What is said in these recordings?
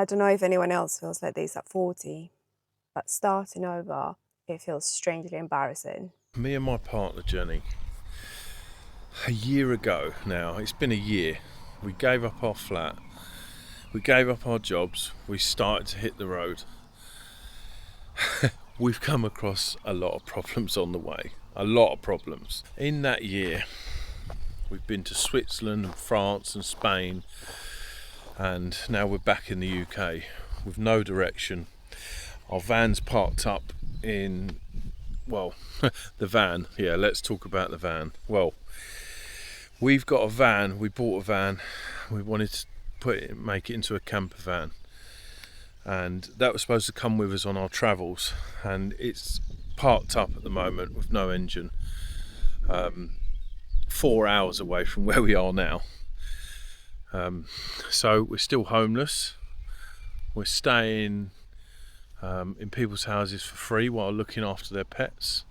I don't know if anyone else feels like this at 40, but starting over, it feels strangely embarrassing. Me and my partner, Jenny, a year ago now, it's been a year, we gave up our flat, we gave up our jobs, we started to hit the road. We've come across a lot of problems on the way, a lot of problems. In that year, we've been to Switzerland and France and Spain, and now we're back in the UK with no direction. Our van's parked up in, well, the van, yeah, let's talk about the van. Well, we've got a van, we bought a van, we wanted to make it into a camper van, and that was supposed to come with us on our travels, and it's parked up at the moment with no engine, 4 hours away from where we are now. So we're still homeless, we're staying in people's houses for free while looking after their pets.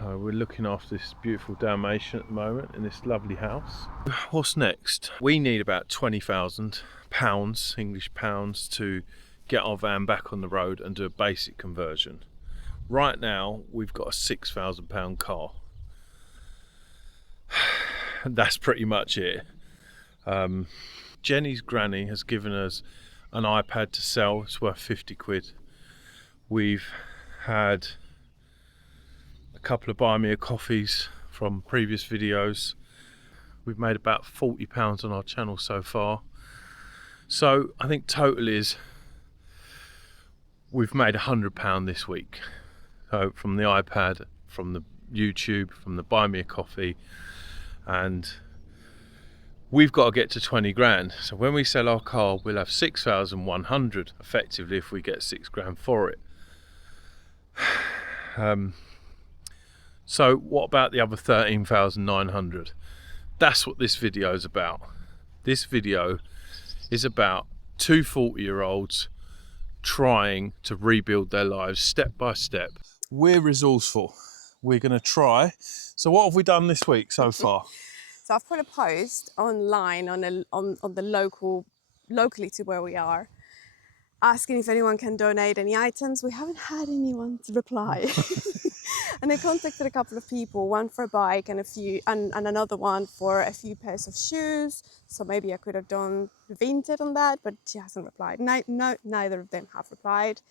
We're looking after this beautiful Dalmatian at the moment in this lovely house. What's next? We need about £20,000, English pounds, to get our van back on the road and do a basic conversion. Right now, we've got a £6,000 car. That's pretty much it. Jenny's granny has given us an iPad to sell. It's worth 50 quid. We've had a couple of buy me a coffees from previous videos. We've made about £40 on our channel so far. So I think total is we've made £100 this week. So from the iPad, from the YouTube, from the buy me a coffee, and we've got to get to 20 grand. So when we sell our car, we'll have 6,100 effectively if we get 6 grand for it. So what about the other 13,900? That's what this video is about. This video is about two 40-year-olds trying to rebuild their lives step by step. We're resourceful. We're going to try. So what have we done this week so far? So I've put a post online on the locally to where we are, asking if anyone can donate any items. We haven't had anyone to reply. And I contacted a couple of people, one for a bike and another one for a few pairs of shoes. So maybe I could have done Vinted on that, but she hasn't replied. Neither of them have replied.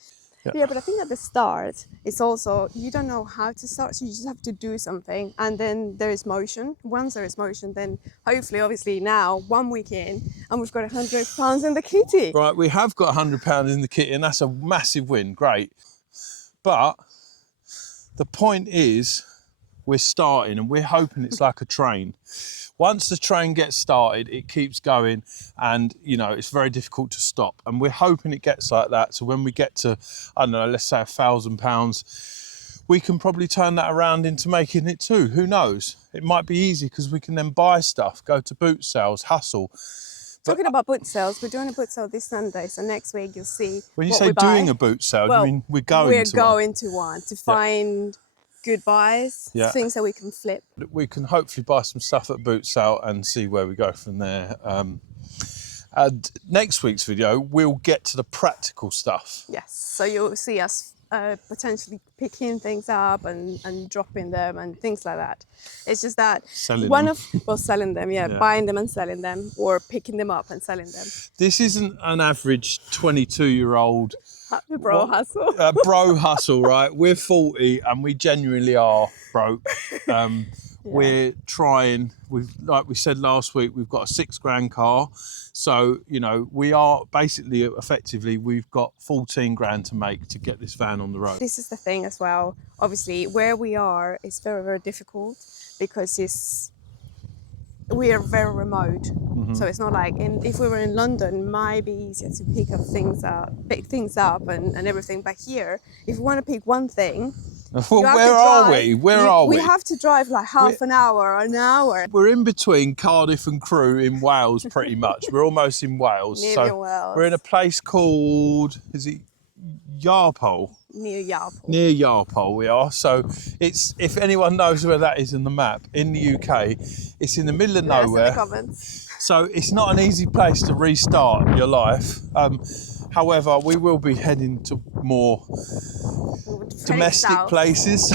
Yeah, but I think at the start, it's also, you don't know how to start, so you just have to do something, and then there is motion. Once there is motion, then hopefully, obviously now, 1 week in, and we've got £100 in the kitty. Right, we have got £100 in the kitty, and that's a massive win, great. But the point is, we're starting, and we're hoping it's like a train. Once the train gets started, it keeps going, and you know, it's very difficult to stop. And we're hoping it gets like that. So when we get to, I don't know, let's say £1,000, we can probably turn that around into making it two. Who knows? It might be easy because we can then buy stuff, go to boot sales, hustle. Talking about boot sales, we're doing a boot sale this Sunday. So next week you'll see. When you say doing a boot sale, well, I mean we're going to one to find good buys, things that we can flip. We can hopefully buy some stuff at boot sale and see where we go from there. And next week's video, we'll get to the practical stuff. Yes, so you'll see us potentially picking things up and dropping them and things like that. It's just that selling them, buying them and selling them, or picking them up and selling them. This isn't an average 22-year-old bro hustle. Bro hustle, right? We're 40 and we genuinely are broke. We're trying. Like we said last week, we've got a 6 grand car. So, you know, we are basically, effectively, we've got 14 grand to make to get this van on the road. This is the thing as well. Obviously, where we are is very, very difficult because we are very remote. Mm-hmm. So it's not like, if we were in London, it might be easier to pick things up and everything. But here, if you want to pick one thing, well, where are we? We have to drive like half an hour or an hour. We're in between Cardiff and Crewe in Wales, pretty much. We're almost in Wales. Near Wales. We're in a place called, is it Yarpole? Near Yarpole. Near Yarpole we are. So it's, if anyone knows where that is in the map, in the UK, it's in the middle of nowhere. In the comments. So it's not an easy place to restart your life. However, we will be heading to more domestic places.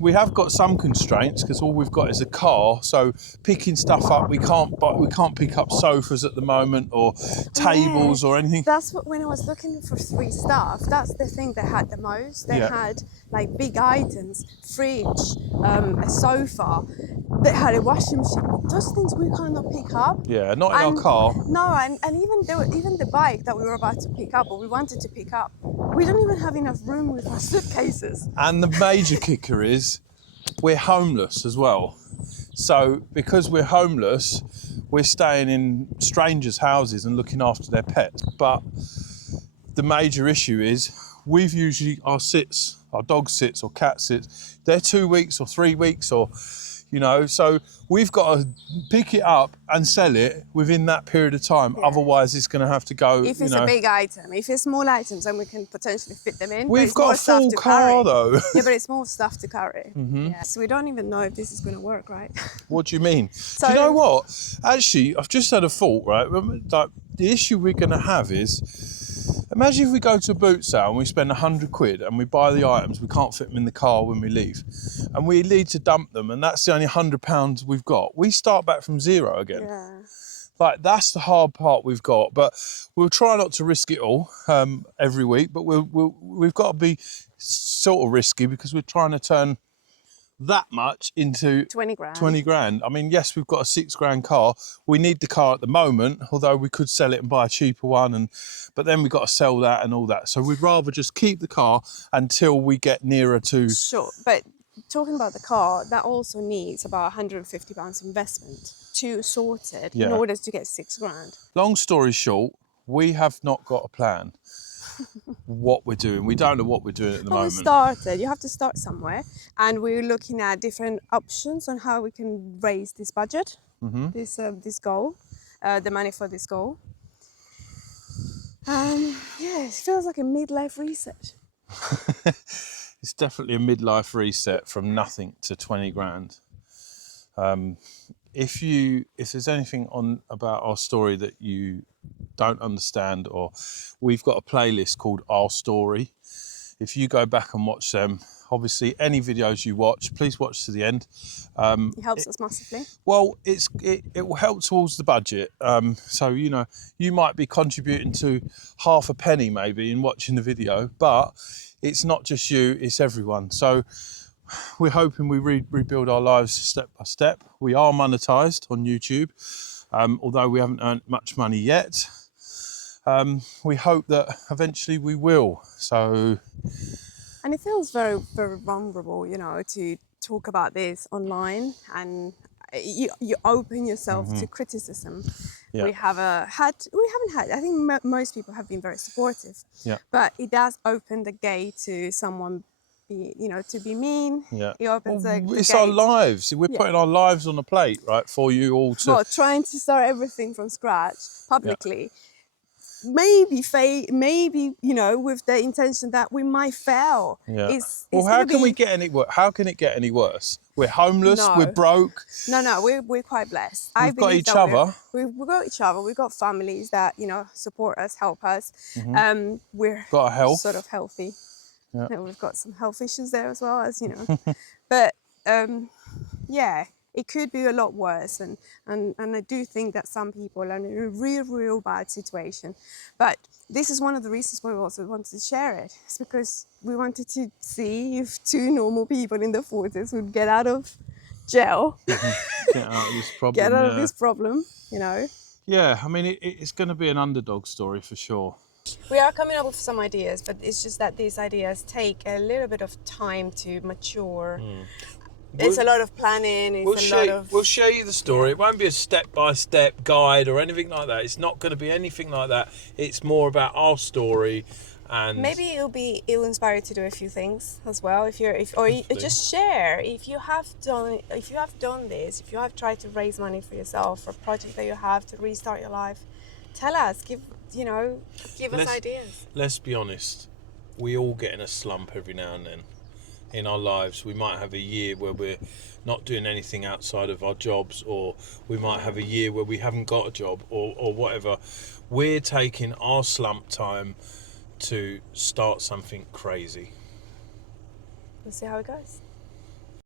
We have got some constraints because all we've got is a car. So picking stuff up, we can't pick up sofas at the moment or tables or anything. That's what, when I was looking for 3 stuff, that's the thing they had the most. They had like big items, fridge, a sofa. They had a washing machine. Those things we cannot pick up. Yeah, not in our car. No, and even the bike that we were about to pick up, or we wanted to pick up, we don't even have enough room with our suitcases. And the major kicker is we're homeless as well. So because we're homeless, we're staying in strangers' houses and looking after their pets. But the major issue is we've usually our dog sits or cat sits, they're 2 weeks or 3 weeks or, you know, so we've got to pick it up and sell it within that period of time. Yeah. Otherwise, it's going to have to go. If it's a big item, if it's small items, then we can potentially fit them in. We've got a full car though. Yeah, but it's more stuff to carry. Mm-hmm. Yeah. So we don't even know if this is going to work, right? What do you mean? So, do you know what? Actually, I've just had a thought, right? Like, the issue we're going to have is, imagine if we go to a boot sale and we spend £100 and we buy the items, we can't fit them in the car when we leave, and we need to dump them, and that's the only £100 we've got. We start back from zero again. Yeah. Like, that's the hard part we've got, but we'll try not to risk it all every week, but we've got to be sort of risky because we're trying to turn that much into 20 grand. 20 grand. I mean, yes, we've got a £6 grand car. We need the car at the moment, although we could sell it and buy a cheaper one, but then we've got to sell that and all that. So we'd rather just keep the car until we get nearer to... Sure, but talking about the car, that also needs about £150 investment to sort it in order to get 6 grand. Long story short, we have not got a plan. What we're doing. We don't know what we're doing at the moment. We started. You have to start somewhere, and we're looking at different options on how we can raise this budget, this goal, the money for this goal. Yeah, it feels like a midlife reset. It's definitely a midlife reset from nothing to 20 grand. If there's anything about our story that you don't understand, or we've got a playlist called Our Story. If you go back and watch them, obviously any videos you watch, please watch to the end. It helps us massively. Well, it will help towards the budget. So, you know, you might be contributing to half a penny maybe in watching the video, but it's not just you, it's everyone. So we're hoping we rebuild our lives step by step. We are monetized on YouTube, although we haven't earned much money yet. We hope that eventually we will. So, and it feels very, very vulnerable, you know, to talk about this online, and you open yourself to criticism. Yeah. We haven't had. I think most people have been very supportive. Yeah. But it does open the gate to someone, to be mean. Yeah. It opens the it's gate. Our lives. We're putting our lives on a plate, right, for you all to. Well, trying to start everything from scratch publicly. Yeah. Maybe, with the intention that we might fail. Yeah. How can it get any worse? We're homeless, we're broke. No, we're quite blessed. We've got each other. We've got each other. We've got families that, support us, help us. Mm-hmm. We're got a health. Sort of healthy. Yeah. We've got some health issues there as well, as you know. But it could be a lot worse, and I do think that some people are in a real bad situation. But this is one of the reasons why we also wanted to share it. It's because we wanted to see if 2 normal people in their 40s would get out of jail. Get out of this problem. Get out of this problem, Yeah, I mean, it's going to be an underdog story for sure. We are coming up with some ideas, but it's just that these ideas take a little bit of time to mature. It's a lot of planning. We'll show you the story. It won't be a step-by-step guide or anything like that. It's not going to be anything like that. It's more about our story, and maybe it'll inspire you to do a few things as well. Just share if you have done this. If you have tried to raise money for yourself for a project that you have to restart your life, tell us. Give us ideas. Let's be honest. We all get in a slump every now and then. in our lives. We might have a year where we're not doing anything outside of our jobs, or we might have a year where we haven't got a job, or whatever. We're taking our slump time to start something crazy. We'll see how it goes.